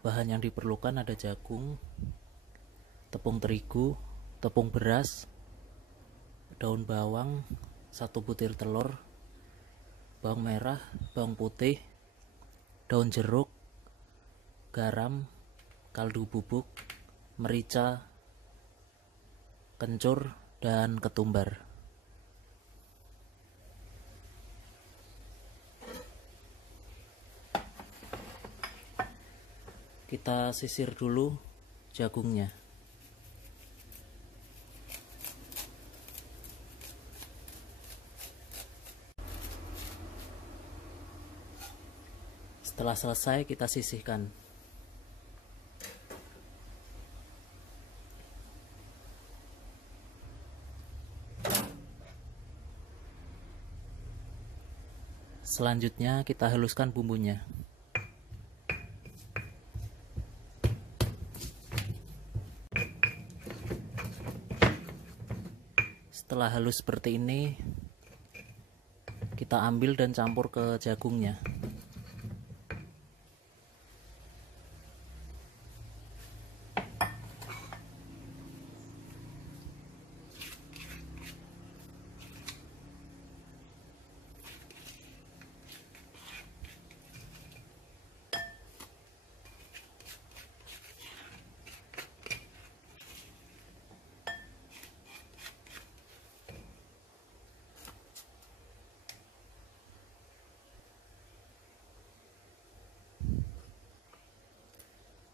Bahan yang diperlukan ada jagung, tepung terigu, tepung beras, daun bawang, 1 butir telur, bawang merah, bawang putih, daun jeruk, garam, kaldu bubuk, merica, kencur, dan ketumbar. Kita sisir dulu jagungnya. Setelah selesai kita sisihkan. Selanjutnya kita haluskan bumbunya. Setelah halus seperti ini, kita ambil dan campur ke jagungnya.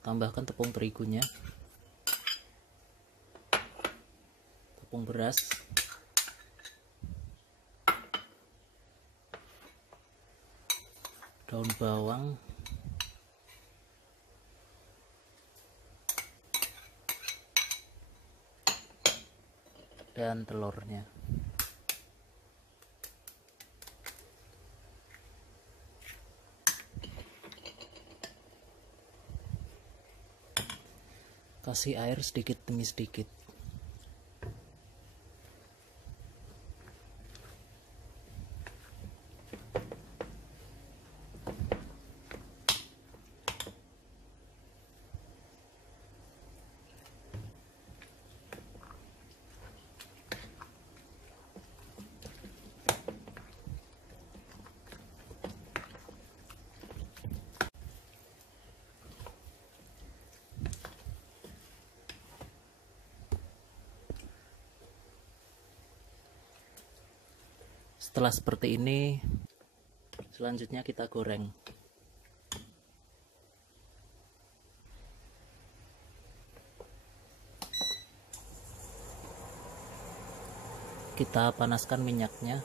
Tambahkan tepung terigunya, tepung beras, daun bawang, dan telurnya. Kasih air sedikit demi sedikit. Setelah seperti ini, selanjutnya kita goreng. Kita panaskan minyaknya.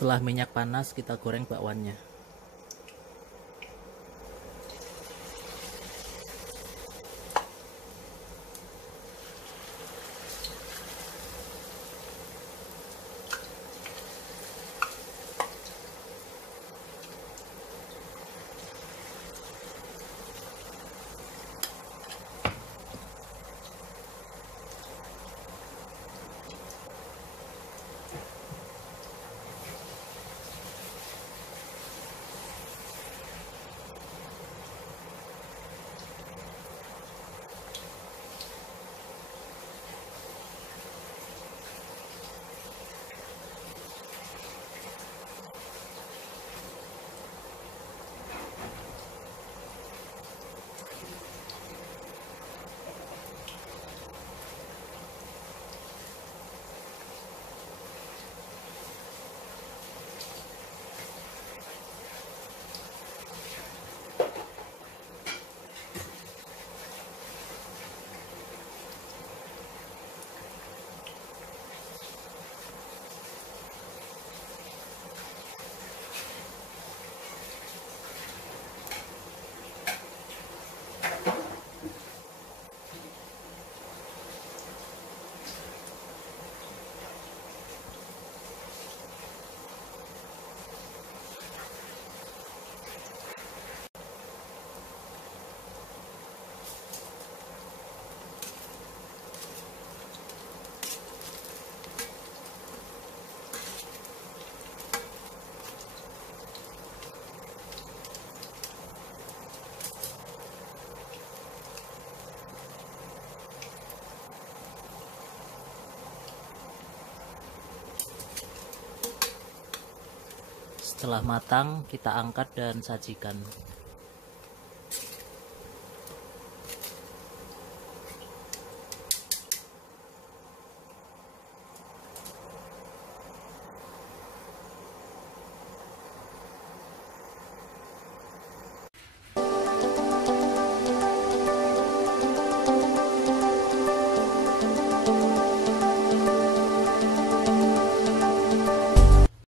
Setelah minyak panas, kita goreng bakwannya. Setelah matang, kita angkat dan sajikan.